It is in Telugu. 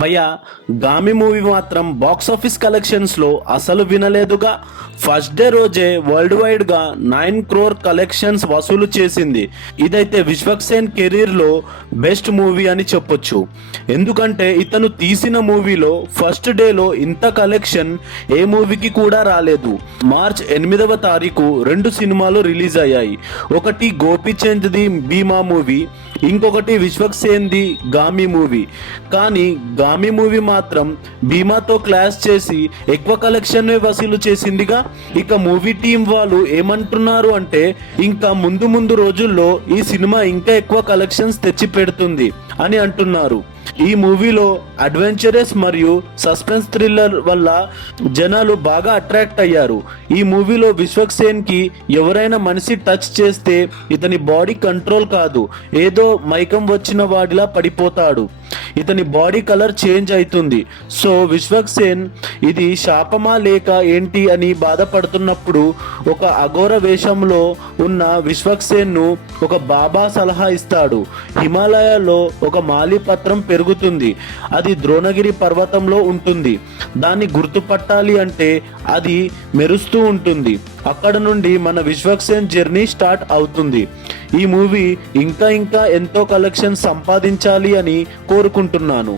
భయ గామి మూవీ మాత్రం బాక్స్ ఆఫీస్ కలెక్షన్స్ లో అసలు వినలేదుగా. ఫస్ట్ డే రోజే వరల్డ్ వైడ్ గా 9 crore కలెక్షన్స్ వసూలు చేసింది. ఇదైతే విశ్వక్సేన్ కెరీర్ లో బెస్ట్ మూవీ అని చెప్పొచ్చు. ఎందుకంటే ఇతను తీసిన మూవీలో ఫస్ట్ డేలో ఇంత కలెక్షన్ ఏ మూవీకి కూడా రాలేదు. మార్చ్ 8వ తారీఖు 2 సినిమాలు రిలీజ్ అయ్యాయి. ఒకటి గోపీచంద్ ది భీమా మూవీ, ఇంకొకటి విశ్వక్సేన్ ది గామి మూవీ. కానీ గామి మూవీ మాత్రం భీమాతో క్లాష్ చేసి ఎక్కువ కలెక్షన్ వసూలు చేసిందిగా. ఇక మూవీ టీం వాళ్ళు ఏమంటున్నారు అంటే ఇంకా ముందు ముందు రోజుల్లో ఈ సినిమా ఇంకా ఎక్కువ కలెక్షన్స్ తెచ్చి పెడుతుంది అని అంటున్నారు. ఈ మూవీలో అడ్వెంచరస్ మరియు సస్పెన్స్ థ్రిల్లర్ వల్ల జనాలు బాగా అట్రాక్ట్ అయ్యారు. ఈ మూవీలో విశ్వక్సేన్ కి ఎవరైనా మనిషి టచ్ చేస్తే ఇతని బాడీ కంట్రోల్ కాదు, ఏదో మైకం వచ్చిన వాడిలా పడిపోతాడు. ఇతని బాడీ కలర్ చేంజ్ అవుతుంది. సో విశ్వక్సేన్ ఇది శాపమా లేక ఏంటి అని బాధపడుతున్నప్పుడు ఒక అఘోర వేషంలో ఉన్న విశ్వక్సేన్ ను ఒక బాబా సలహా ఇస్తాడు. హిమాలయాల్లో ఒక మాలిపత్రం పెరుగుతుంది, అది ద్రోణగిరి పర్వతంలో ఉంటుంది. దాన్ని గుర్తుపట్టాలి అంటే అది మెరుస్తూ ఉంటుంది. అక్కడ నుండి మన విశ్వక్సేన్ జర్నీ స్టార్ట్ అవుతుంది. ఈ మూవీ ఇంకా ఎంతో కలెక్షన్ సంపాదించాలి అని కోరుకుంటున్నాను.